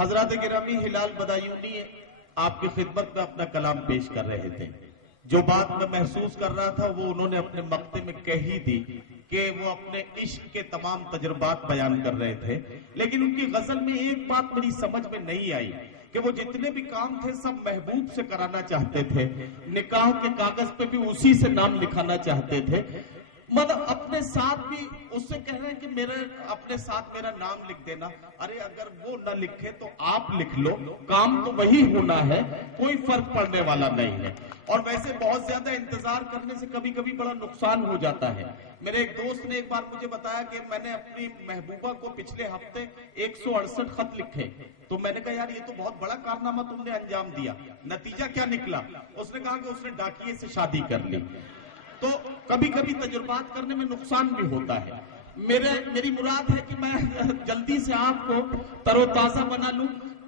حضرات گرامی، ہلال بدایونی آپ کی خدمت میں اپنا کلام پیش کر رہے تھے. جو بات میں محسوس کر رہا تھا وہ انہوں نے اپنے مقطع میں کہہ ہی دی کہ وہ اپنے عشق کے تمام تجربات بیان کر رہے تھے. لیکن ان کی غزل میں ایک بات میری سمجھ میں نہیں آئی کہ وہ جتنے بھی کام تھے سب محبوب سے کرانا چاہتے تھے. نکاح کے کاغذ پہ بھی اسی سے نام لکھانا چاہتے تھے. مطلب اپنے ساتھ بھی اس سے کہہ رہے ہیں کہ میرے اپنے ساتھ میرا نام لکھ دینا. ارے اگر وہ نہ لکھے تو آپ لکھ لو، کام تو وہی ہونا ہے، کوئی فرق پڑنے والا نہیں ہے. اور ویسے بہت زیادہ انتظار کرنے سے کبھی کبھی بڑا نقصان ہو جاتا ہے. میرے ایک دوست نے ایک بار مجھے بتایا کہ میں نے اپنی محبوبہ کو پچھلے ہفتے 168 خط لکھے. تو میں نے کہا یار یہ تو بہت بڑا کارنامہ تم نے انجام دیا، نتیجہ کیا نکلا؟ اس نے کہا کہ اس نے ڈاکیے سے شادی کر لی. تو کبھی کبھی تجربات کرنے میں نقصان بھی ہوتا ہے. میری مراد ہے کہ میں جلدی سے آپ کو تر و تازہ بنا لوں،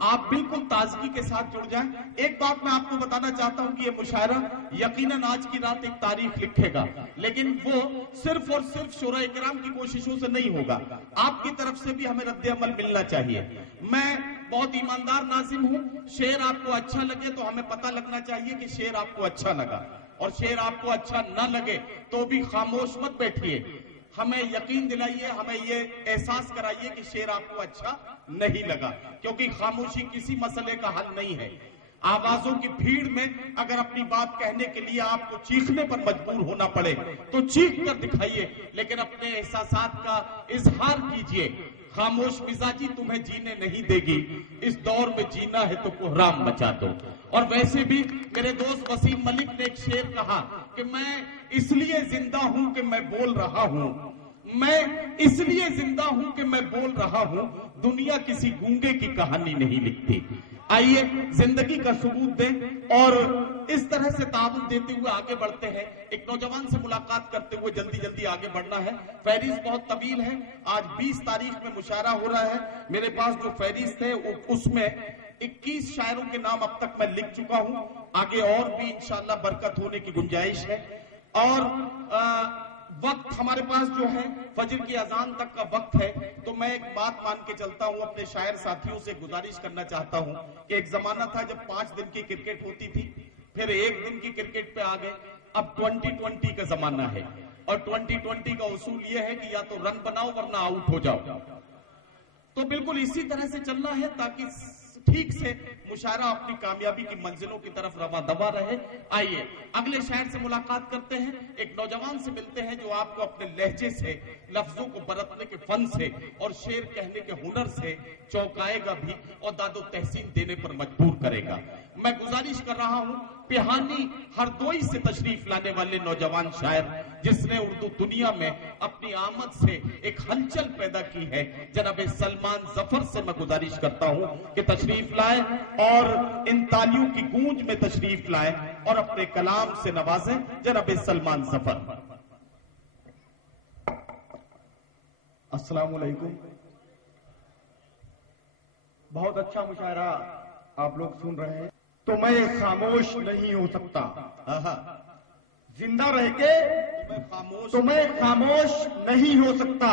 آپ بالکل تازگی کے ساتھ جڑ جائیں. ایک بات میں آپ کو بتانا چاہتا ہوں کہ یہ مشاعرہ یقیناً آج کی رات ایک تاریخ لکھے گا، لیکن وہ صرف اور صرف شورا کرام کی کوششوں سے نہیں ہوگا. آپ کی طرف سے بھی ہمیں رد عمل ملنا چاہیے. میں بہت ایماندار ناظم ہوں. شعر آپ کو اچھا لگے تو ہمیں پتہ لگنا چاہیے کہ شعر آپ کو اچھا لگا، اور شعر آپ کو اچھا نہ لگے تو بھی خاموش مت بیٹھیے. ہمیں یقین دلائیے، ہمیں یہ احساس کرائیے کہ شعر آپ کو اچھا نہیں لگا، کیونکہ خاموشی کسی مسئلے کا حل نہیں ہے. آوازوں کی بھیڑ میں اگر اپنی بات کہنے کے لیے آپ کو چیخنے پر مجبور ہونا پڑے تو چیخ کر دکھائیے، لیکن اپنے احساسات کا اظہار کیجیے. خاموش مزاجی تمہیں جینے نہیں دے گی، اس دور میں جینا ہے تو کوہرام مچا دو. اور ویسے بھی میرے دوست وسیم ملک نے ایک شعر کہا کہ میں اس لیے زندہ ہوں کہ میں بول رہا ہوں، میں اس لیے زندہ ہوں کہ میں بول رہا ہوں، دنیا کسی گونگے کی کہانی نہیں لکھتی. آئیے زندگی کا ثبوت دیں اور اس طرح سے تعاون دیتے ہوئے آگے بڑھتے ہیں. ایک نوجوان سے ملاقات کرتے ہوئے جلدی آگے بڑھنا ہے. فہرست بہت طویل ہے. آج 20 تاریخ میں مشاعرہ ہو رہا ہے. میرے پاس جو فہرست ہے اس میں 21 شاعروں کے نام اب تک میں لکھ چکا ہوں. آگے اور بھی انشاءاللہ برکت ہونے کی گنجائش ہے. اور وقت ہمارے پاس جو ہے فجر کی اذان تک کا وقت ہے، تو میں ایک بات مان کے چلتا ہوں. اپنے شاعر ساتھیوں سے گزارش کرنا چاہتا ہوں کہ ایک زمانہ تھا جب 5 دن کی کرکٹ ہوتی تھی، پھر 1 دن کی کرکٹ پہ آ گئے. اب 2020 کا زمانہ ہے، اور 2020 کا اصول یہ ہے کہ یا تو رن بناؤ ورنہ آؤٹ ہو جاؤ. تو بالکل اسی طرح سے چلنا ہے تاکہ ٹھیک سے مشاعرہ اپنی کامیابی کی منزلوں کی طرف رواں دوا رہے. آئیے اگلے شاعر سے ملاقات کرتے ہیں. ایک نوجوان سے ملتے ہیں جو آپ کو اپنے لہجے سے، لفظوں کو برتنے کے فن سے اور شعر کہنے کے ہنر سے چونکائے گا بھی اور داد و تحسین دینے پر مجبور کرے گا. میں گزارش کر رہا ہوں پہانی ہردوئی سے تشریف لانے والے نوجوان شاعر جس نے اردو دنیا میں اپنی آمد سے ایک ہلچل پیدا کی ہے، جناب سلمان ظفر سے میں گزارش کرتا ہوں کہ تشریف لائیں اور ان تالیوں کی گونج میں تشریف لائیں اور اپنے کلام سے نوازیں. جناب سلمان ظفر. السلام علیکم. بہت اچھا مشاعرہ آپ لوگ سن رہے ہیں. تو میں خاموش نہیں ہو سکتا، زندہ رہ کے تو میں خاموش نہیں ہو سکتا،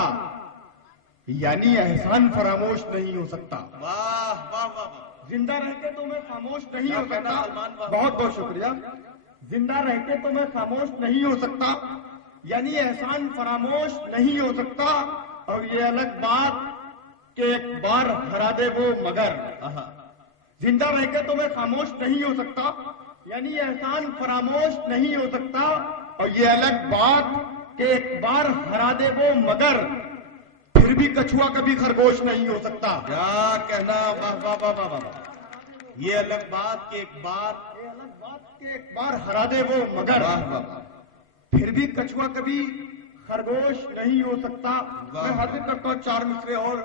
یعنی احسان فراموش نہیں ہو سکتا. واہ واہ واہ. زندہ رہ کے تو میں خاموش نہیں ہو سکتا. بہت بہت شکریہ. زندہ رہ کے تو میں خاموش نہیں ہو سکتا، یعنی احسان فراموش نہیں ہو سکتا. اور یہ الگ بات کہ ایک بار ہرا دے وہ مگر. زندہ رہ کے تو میں خاموش نہیں ہو سکتا، یعنی احسان فراموش نہیں ہو سکتا. اور یہ الگ بات کہ ایک بار ہرا دے وہ مگر، پھر بھی کچھوا کبھی خرگوش نہیں ہو سکتا. کیا کہنا. واہ واہ واہ واہ واہ. یہ الگ بات کہ ایک بار ہرا دے وہ مگر، پھر بھی کچھوا کبھی خرگوش نہیں ہو سکتا. میں حاضر کرتا ہوں 4 مصرے اور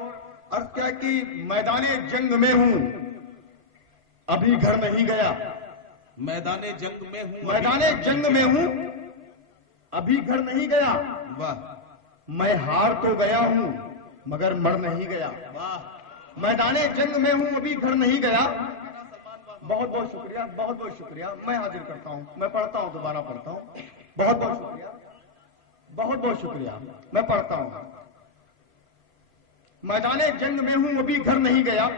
عرض کیا کہ میدان جنگ میں ہوں ابھی گھر نہیں گیا. میدان جنگ میں ہوں، میدان جنگ میں ہوں ابھی گھر نہیں گیا. واہ. میں ہار تو گیا ہوں مگر مر نہیں گیا. واہ. میدان جنگ میں ہوں ابھی گھر نہیں گیا. بہت بہت شکریہ، بہت بہت شکریہ. میں حاضر کرتا ہوں، میں پڑھتا ہوں، دوبارہ پڑھتا ہوں. بہت بہت شکریہ، بہت بہت شکریہ. میں پڑھتا ہوں. میدان جنگ میں ہوں ابھی گھر نہیں گیا،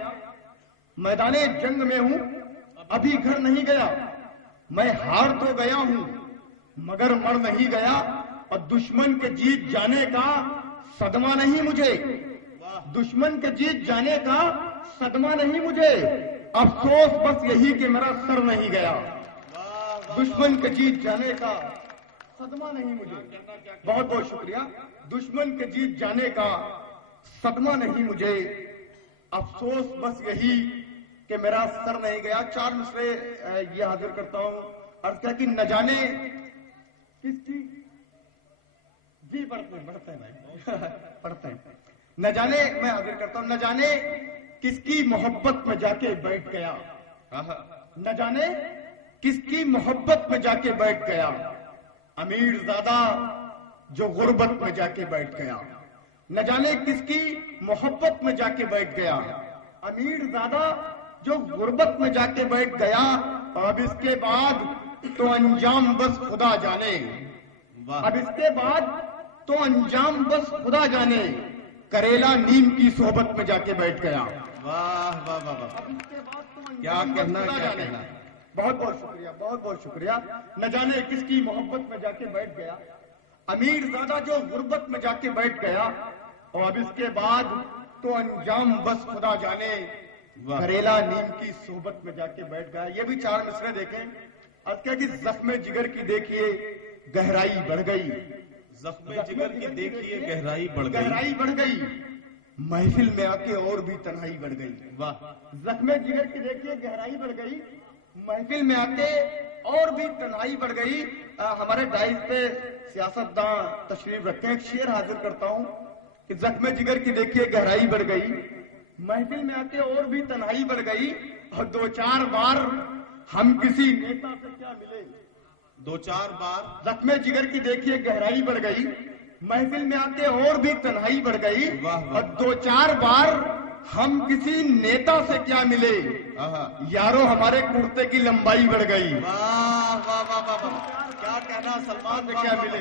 मैदान जंग में हूं, अभी घर नहीं गया। मैं हार तो गया हूं मगर मर नहीं गया, और दुश्मन के जीत जाने का सदमा नहीं मुझे, दुश्मन के जीत जाने का सदमा नहीं मुझे, अफसोस बस यही कि मेरा सर नहीं गया। दुश्मन के जीत जाने का सदमा नहीं मुझे, बहुत बहुत शुक्रिया। दुश्मन के जीत जाने का सदमा नहीं मुझे, अफसोस बस यही कि मेरा सर नहीं गया। 4 मिसरे ये हाजिर करता हूं। अर्ज क्या कि न जाने किसकी, जी पढ़ते हैं भाई पढ़ते हैं। न जाने, मैं हाजिर करता हूं, न जाने किसकी मोहब्बत में जाके बैठ गया, न जाने किसकी मोहब्बत में जाके बैठ गया, अमीर ज़्यादा जो गुर्बत में जाके बैठ गया। न जाने किसकी मोहब्बत में जाके बैठ गया, अमीर ज़्यादा जो गुर्बत में जाके बैठ गया, और अब इसके बाद तो अंजाम बस खुदा जाने, अब इसके बाद तो अंजाम बस खुदा जाने, करेला नीम की सोहबत में जाके बैठ गया। वाह वाह वाह वाह, अब इसके बाद तो क्या कहना, क्या कहना। बहुत बहुत शुक्रिया, बहुत बहुत शुक्रिया। न जाने किसकी मोहब्बत में जाके बैठ गया, अमीर ज़्यादा जो गुर्बत में जाके बैठ गया, और अब इसके बाद तो अंजाम बस खुदा जाने, करेला नीम की सोहबत में जाके बैठ गया। ये भी 4 मिसरे देखें। अब क्या कि जख्मे जिगर की देखिए गहराई बढ़ गई, जख्मे जिगर की देखिए गहराई बढ़ गई, गहराई बढ़ गई, महफिल में आके और भी तन्हाई बढ़ गई। वाह, जख्मे जिगर की देखिए गहराई बढ़ गई, महफिल में आके और भी तन्हाई बढ़ गई। हमारे डाइस पे सियासतदान तशरीफ रखे, एक शेर हाजिर करता हूं कि जख्मे जिगर की देखिए गहराई बढ़ गई, महफिल में आके और भी तन्हाई बढ़ गई, और 2-4 बार हम किसी नेता से क्या मिले, 2-4 बार जख्मे जिगर की देखिए गहराई बढ़ गई, महफिल में आके और भी तन्हाई बढ़ गई, और 2-4 बार हम किसी नेता से क्या मिले, यारो हमारे कुर्ते की लंबाई बढ़ गई। वाह वाह वाह वाह वाह, क्या कहना सलमान, से क्या मिले,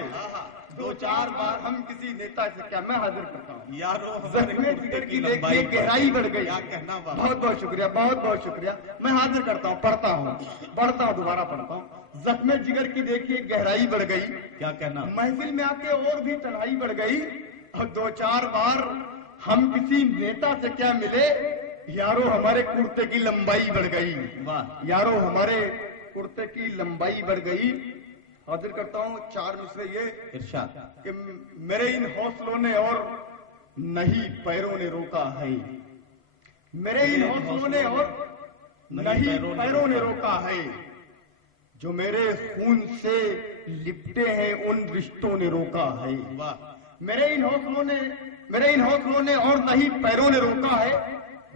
2-4 बार हम किसी नेता से क्या, मैं हाजिर करता हूँ। यारो जख्मे जिगर की देखिए गहराई बढ़ गई। क्या कहना। बहुत बहुत शुक्रिया, बहुत बहुत शुक्रिया। मैं हाजिर करता हूँ, पढ़ता हूँ, बढ़ता हूँ, दोबारा पढ़ता हूँ। जख्मे जिगर की देखिए गहराई बढ़ गई, क्या कहना। महफिल में आके और भी तन्हाई बढ़ गई, और 2-4 बार हम किसी नेता से क्या मिले, यारो हमारे कुर्ते की लंबाई बढ़ गई। वाह, यारो हमारे कुर्ते की लंबाई बढ़ गई। हाजिर करता हूँ 4 मिसरे ये इरशाद। कि मेरे इन हौसलों ने और नहीं पैरों ने रोका है, मेरे इन हौसलों ने और नहीं पैरों ने रोका है, जो मेरे खून से लिपटे हैं उन रिश्तों ने रोका है। वाह, मेरे इन हौसलों ने और नहीं पैरों ने रोका है,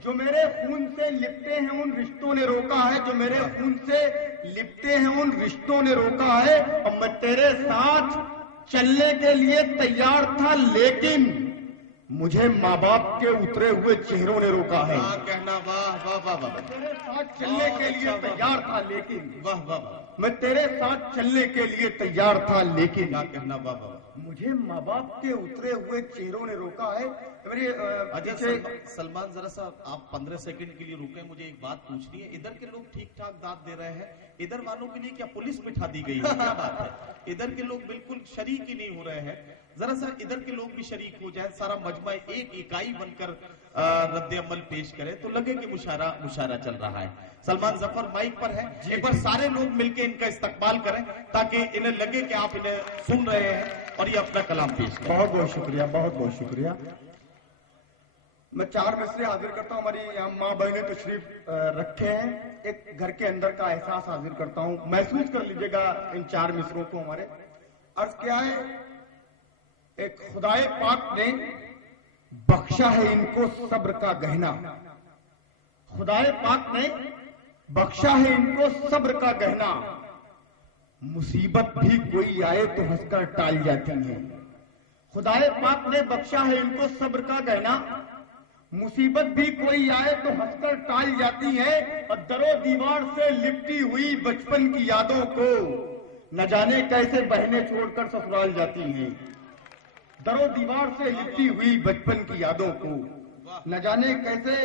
जो मेरे खून से लिपटे हैं उन रिश्तों ने रोका है, जो मेरे खून से लिपटे हैं उन रिश्तों ने रोका है। और मैं तेरे साथ चलने के लिए तैयार था, लेकिन मुझे माँ बाप के उतरे हुए चेहरों ने रोका है। क्या कहना। वाह वाह वाह वाह, तेरे साथ चलने के लिए तैयार था, लेकिन वाह वाह वाह, मैं तेरे साथ चलने के लिए तैयार था, लेकिन क्या कहना। वाह वाह, मुझे माँ बाप के उतरे हुए चेहरों ने रोका है। मेरी अच्छा सलमान, जरा सा आप 15 सेकंड के लिए रुके, मुझे एक बात पूछनी है। इधर के लोग ठीक ठाक दाद दे रहे हैं, इधर वालों के लिए क्या पुलिस बिठा दी गई है, क्या बात है। इधर के लोग बिल्कुल शरीक ही नहीं हो रहे हैं, जरा सा इधर के लोग भी शरीक हो जाए, सारा मजमा एक इकाई बनकर रद्द अमल पेश करे तो लगे कि मुशारा चल रहा है। सलमान जफर माइक पर है, एक बार सारे लोग मिलकर इनका इस्तकबाल करें ताकि इन्हें लगे कि आप इन्हें सुन रहे हैं और ये अपना कलाम पेश करें। बहुत बहुत शुक्रिया, बहुत बहुत शुक्रिया। मैं 4 मिसरे हाजिर करता हूँ। हमारी यहाँ माँ बहनें तशरीफ रखे हैं, एक घर के अंदर का एहसास हाजिर करता हूँ, महसूस कर लीजिएगा इन 4 मिसरों को। हमारे अर्ज क्या है, एक खुदाए पाक ने बख्शा है इनको सब्र का गहना, खुदाए पाक ने बख्शा है इनको सब्र का गहना, मुसीबत भी कोई आए तो हंसकर टाल जाती है। खुदाए पाक ने बख्शा है इनको सब्र का गहना, मुसीबत भी कोई आए तो हंसकर टाल जाती है, और दरो दीवार से लिपटी हुई बचपन की यादों को न जाने कैसे बहनें छोड़कर ससुराल जाती हैं। दरो दीवार से लिपटी हुई बचपन की यादों को न जाने कैसे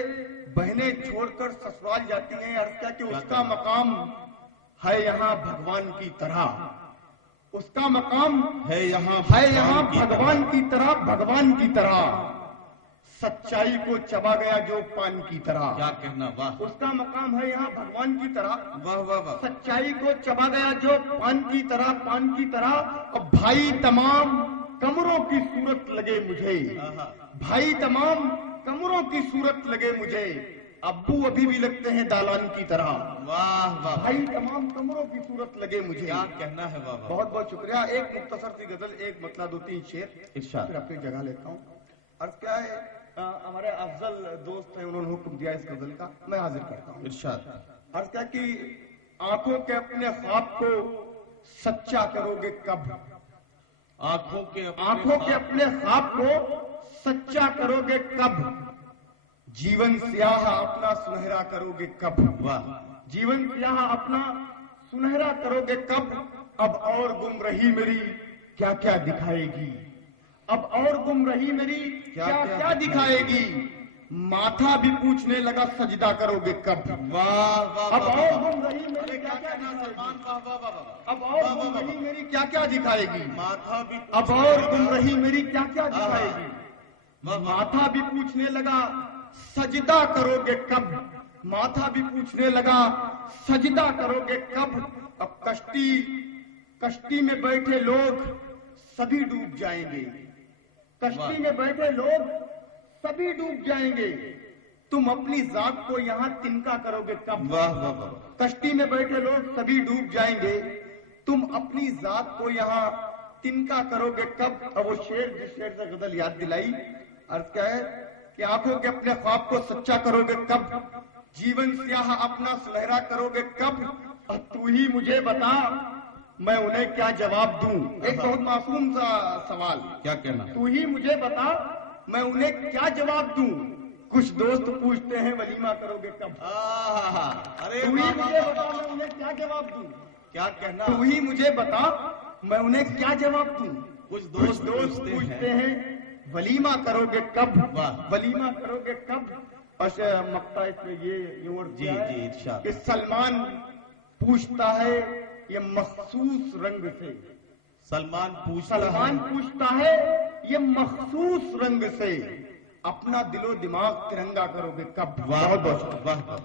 बहनें छोड़कर ससुराल जाती हैं। अर्थ क्या कि उसका मकाम है यहाँ भगवान की तरह, उसका मकाम है यहाँ भगवान की तरह, भगवान की तरह। सच्चाई को चबा गया जो पान की तरह। क्या कहना, वाह। उसका मकाम है यहाँ भगवान की तरह, वाह वाह वाह। सच्चाई को चबा गया जो पान की तरह, पान की तरह। और भाई तमाम कमरों की सूरत लगे मुझे, भाई तमाम कमरों की सूरत लगे मुझे। अब्बू अभी भी लगते हैं दालान की तरह। वाह वाह। भाई तमाम कमरों की सूरत लगे मुझे। क्या कहना है, वाह वाह। बहुत बहुत शुक्रिया। एक मुख्तसर सी गजल, एक मतलब 2-3 शेर, इरशाद। फिर अपनी जगह लेता हूँ। अर्थ क्या है, हमारे अफजल दोस्त हैं, उन्होंने हुक्म दिया इस गजल का, मैं हाजिर करता हूँ। इरशाद। अर्थ क्या कि आंखों के अपने ख्वाब को सच्चा करोगे कब, आंखों के अपने ख्वाब को सच्चा करोगे कब, जीवन स्याह अपना सुनहरा करोगे कब, वाह। जीवन स्याह अपना सुनहरा करोगे कब। अब और गुमरही मेरी क्या क्या दिखाएगी, अब और गुमरही मेरी क्या क्या दिखाएगी। माथा भी पूछने लगा सजदा करोगे कब, वाह वाह। अब और गुमरही मेरी क्या क्या सलमान, वाह वाह वाह। अब और गुमरही मेरी क्या क्या दिखाएगी, माथा भी, अब और गुमरही मेरी क्या क्या दिखाएगी। माथा भी पूछने लगा सजदा करोगे कब, माथा भी पूछने लगा सजदा करोगे कब। अब कश्ती में बैठे लोग सभी डूब जाएंगे, कश्ती में बैठे लोग सभी डूब जाएंगे। तुम अपनी जात को यहाँ तिनका करोगे कब, वाह वाह वाह। कश्ती में बैठे लोग सभी डूब जाएंगे, तुम अपनी जात को यहाँ तिनका करोगे कब। अब वो शेर, जिस शेर से गजल याद दिलाई, अर्थ क्या है कि आंखों के अपने ख्वाब को सच्चा करोगे कब, जीवन स्याह अपना सुनहरा करोगे कब। अब तू ही मुझे बता मैं उन्हें क्या जवाब दूं। एक बहुत मासूम सा सवाल, क्या कहना, तू ही मुझे बता मैं उन्हें क्या जवाब दूं। कुछ दोस्त पूछते हैं वलीमा करोगे कब, अरे तू ही मुझे बता मैं उन्हें क्या जवाब दूं। क्या कहना, तू ही मुझे बता मैं उन्हें क्या जवाब दूं। कुछ दोस्त पूछते हैं वलीमा करोगे कब, वाह। वलीमा करोगे कब। अच्छा मक्ता इसमें ये वर्ड जी है जी, इरशाद। कि सलमान पूछता है ये मखसूस रंग से, सलमान पूछता है ये मखसूस रंग से। अपना दिलो दिमाग तिरंगा करोगे कब। वाह वाह वाह।